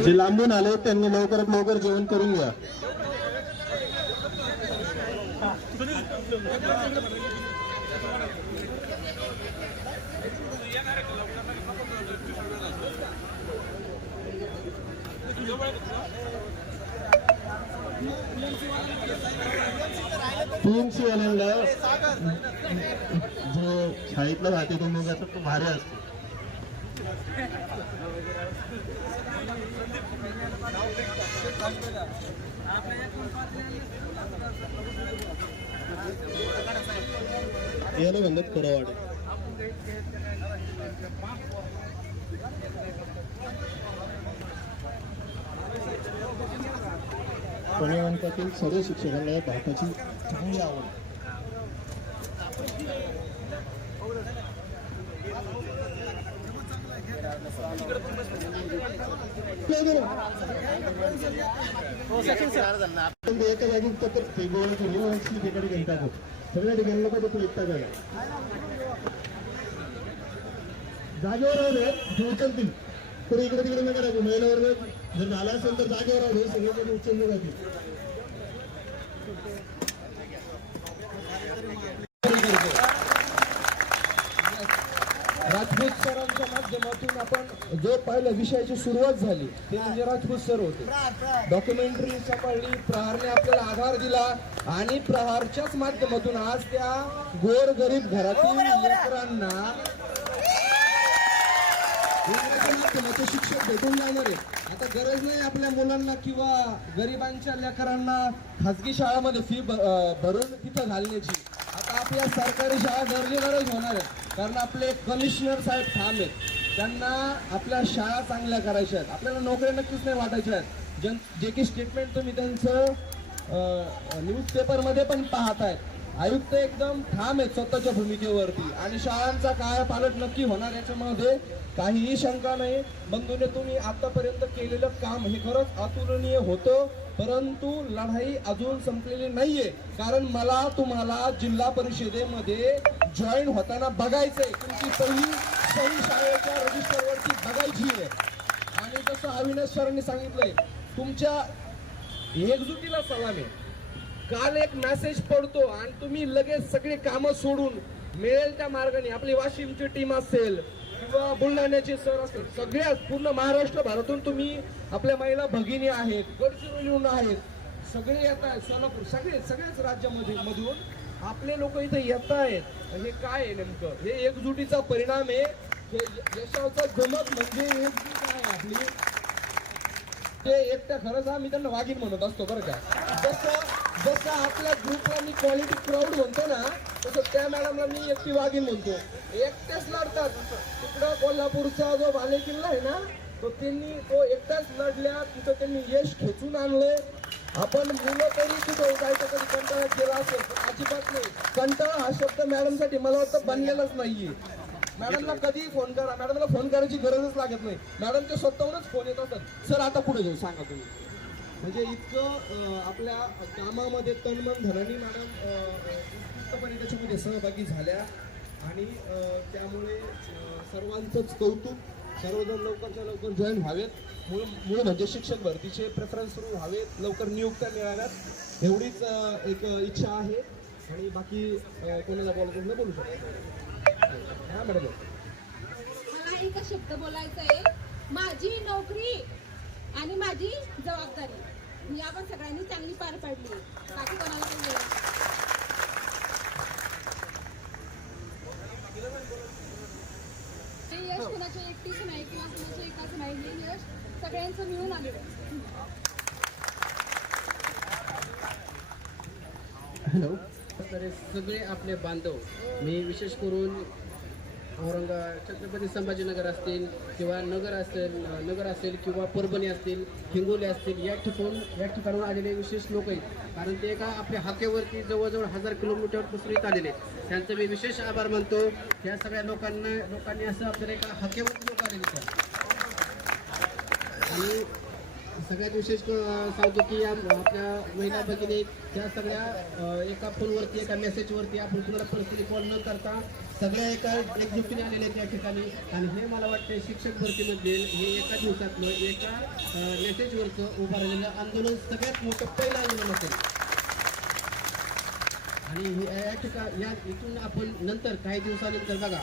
जे लांबून आले त्यांनी लवकरात लवकर जेवण करून घ्या. पीएमसी वाल्यांना जो शाळेतला राहते तो मग तो भारी असतो. याला म्हणतात खरं वाटत पुणे मनपातील सर्व शिक्षकांना या भाताची चांगली आवड. आपण एका जागी पत्र गोळा करून आणखी ठिकाणी सगळ्या ठिकाणी लोक तो एकटा करा जागेवर राहू दे उचलतील तर इकडे तिकडे नका टाकू महिला जर झाला असेल तर जागेवर राहू दे सगळे जण उचलले जातील राजपूत सरांच्या माध्यमातून आपण जो पहिल्या विषयाची सुरुवात झाली ते म्हणजे राजपूत सर होते. डॉक्युमेंटरी सांभाळली प्रहारने आपल्याला आधार दिला आणि प्रहारच्याच माध्यमातून आज त्या गोर गरीब घरातील लेकरांना माध्यमाचे शिक्षक भेटून जाणार आहे आता गरज नाही आपल्या मुलांना किंवा गरिबांच्या लेकरांना खाजगी शाळामध्ये फी भरून तिथं घालण्याची. आता आपल्या सरकारी शाळा गरजे गरज होणार आहे. कारण आपले कमिशनर साहेब ठाम आहेत. त्यांना आपल्या शाळा चांगल्या करायच्या आहेत. आपल्याला नोकऱ्या नक्कीच नाही वाटायच्या आहेत. जन जे की स्टेटमेंट तुम्ही त्यांचं न्यूजपेपरमध्ये पण पाहत आहेत आयुक्त एकदम ठाम आहेत स्वतःच्या भूमिकेवरती. आणि शाळांचा काय पालट नक्की होणार याच्यामध्ये काहीही शंका नाही. बंधूने तुम्ही आतापर्यंत केलेलं काम हे खरंच अतुलनीय होतं. परंतु लढाई अजून संपलेली नाहीये. कारण मला तुम्हाला जिल्हा परिषदेमध्ये जॉईन होताना बघायचंय. तुमची पहिली सही शाळेच्या रजिस्टरवरती बघायची आहे. आणि जसं अविनाश सरांनी सांगितलंय तुमच्या एकजुटीला सलाम आहे. काल एक मेसेज पडतो आणि तुम्ही लगेच सगळे कामं सोडून मिळेल त्या मार्गाने. आपली वाशिमची टीम असेल किंवा बुलढाण्याचे सर असतील सगळ्या पूर्ण महाराष्ट्र भारतून तुम्ही आपल्या महिला भगिनी आहेत गडचिरोलीहून आहेत. सगळे येत आहेत सोलापूर सगळे सगळ्याच राज्यामध्ये मधून आपले लोक इथे येत आहेत. हे काय आहे नेमकं? हे एकजुटीचा परिणाम आहे. हे यशाचा गमत म्हणजे एकजूट आहे? आपली ते एकट्या खरंच आम्ही त्यांना वागीन म्हणत असतो बरं का. जसं जसं आपल्या ग्रुपला मी क्वालिटी क्राऊड म्हणतो ना तसं त्या मॅडमला मी एकटी वागीन म्हणतो. एकटेच लढतात. तिकडं कोल्हापूरचा जो बालेकिल्ला आहे ना तो त्यांनी तो एकटाच लढल्या तिथं त्यांनी यश खेचून आणलंय. आपण मुलं तरी तिथं जायचं कधी कंटाळा केला असेल पण अजिबात नाही. कंटाळा हा शब्द मॅडमसाठी मला वाटतं बनलेलाच नाहीये. मॅडमला कधीही फोन करा. मॅडमला फोन करायची गरजच लागत नाही. मॅडमच्या स्वतःहूनच फोन येत असतात. सर आता पुढे जाऊ. सांगा तुम्ही. म्हणजे इतकं आपल्या कामामध्ये तनमन धनानी मॅडम उत्तमपणे त्याच्यामध्ये सहभागी झाल्या. आणि त्यामुळे सर्वांचंच कौतुक सर्वजण लवकरच्या लवकर जॉईन व्हावेत. मूळ मूळ म्हणजे शिक्षक भरतीचे प्रेफरन्स सुरू व्हावेत. लवकर नियुक्त्या मिळाव्यात. एवढीच एक इच्छा आहे. आणि बाकी कोणाला बोलायचं नाही बोलू शकतो? हा मॅडम मला एक शब्द बोलायचा आहे माझी नोकरी आणि माझी जबाबदारी. मी आपण सगळ्यांनी चांगली पार पाडली. बाकी कोणाला काही वेळ हे यश कुणाच्या एकटीच नाही किंवा कुणाच्या एकाच नाही हे यश सगळ्यांचं मिळून आलेलं हॅलो. तर सगळे आपले बांधव मी विशेष करून औरंगा छत्रपती संभाजीनगर असतील किंवा नगर असेल नगर असेल किंवा परभणी असतील हिंगोली असतील या ठिकाण या ठिकाणून आलेले विशेष लोक आहेत. कारण ते एका आपल्या हाकेवरती जवळजवळ हजार किलोमीटर येत आलेले त्यांचं मी विशेष आभार मानतो. या सगळ्या लोकांना लोकांनी असं आपल्याला एका हाकेवरती लोक आलेले आणि सगळ्यात विशेष सांगतो की या आपल्या महिला भगिनी त्या सगळ्या एका फोनवरती एका मेसेजवरती आपण कुणाला परिस्थिती कॉल न करता सगळ्या एका एकजुटीने आलेल्या आहेत या ठिकाणी. आणि हे मला वाटते शिक्षक भरतीमधील हे एका दिवसातलं एका मेसेजवरचं उभारलेलं आंदोलन सगळ्यात मोठं पहिलं आंदोलन असेल. आणि या ठिकाणी या इथून आपण नंतर काही दिवसानंतर बघा